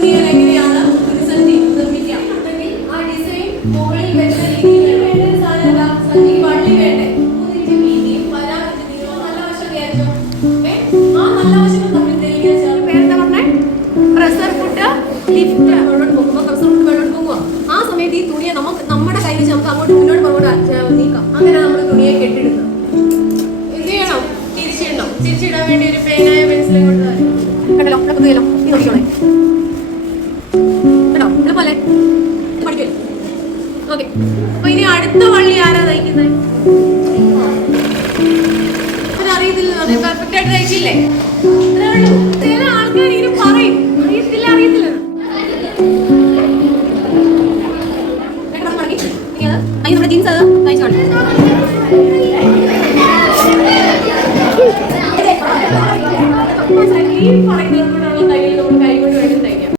തുണികൾ എങ്ങനെയാണ് ഒരു സഞ്ചി നിർമ്മിക്കാം? അല്ലെങ്കിൽ ആ ഡിസൈൻ മുകളിൽ വെച്ച രീതിയിൽ വേണ്ട? ഒരു സഞ്ചി വള്ളി വേണ്ടേ? ഒന്നിന്റെ വീതിയും വരാതിന്റെ നീളവും നല്ല വശം വിചാരിച്ചോ ആ നല്ല വശങ്ങൾ തമ്മിൽ തെളിയിക്കാൻ പേരെന്താ പറഞ്ഞേ? പ്രഷർ ഫുഡ് ലിഫ്റ്റ് മുന്നോട്ട് പോകുമ്പോൾ പ്രഷർ ഫുഡ് ആ സമയത്ത് ഈ തുണിയെ നമുക്ക് നമ്മുടെ കയ്യിൽ വെച്ച് അങ്ങോട്ട് മുന്നോട്ട് അങ്ങോട്ട് നീക്കാം. അങ്ങനെ നമ്മൾ തുണിയെ കെട്ടിടുന്നത് എന്ത് ചെയ്യണം? തിരിച്ചിടണം. തിരിച്ചിടാൻ വേണ്ടി ഒരു പേനായ പെൻസിലും കൊണ്ട് തരാം. കണ്ടല്ലോ നമുക്ക് നീ നോക്കിക്കോളെ. ഓക്കെ അപ്പൊ ഇനി അടുത്ത വള്ളി ആരാ തയ്ക്കുന്നത് അറിയത്തില്ല ആയിട്ട് ആൾക്കാർ ജീൻസ് അത്? തയ്ച്ചോളൂ. ഈ പറയുന്നവരോടുള്ള തയ്യൽ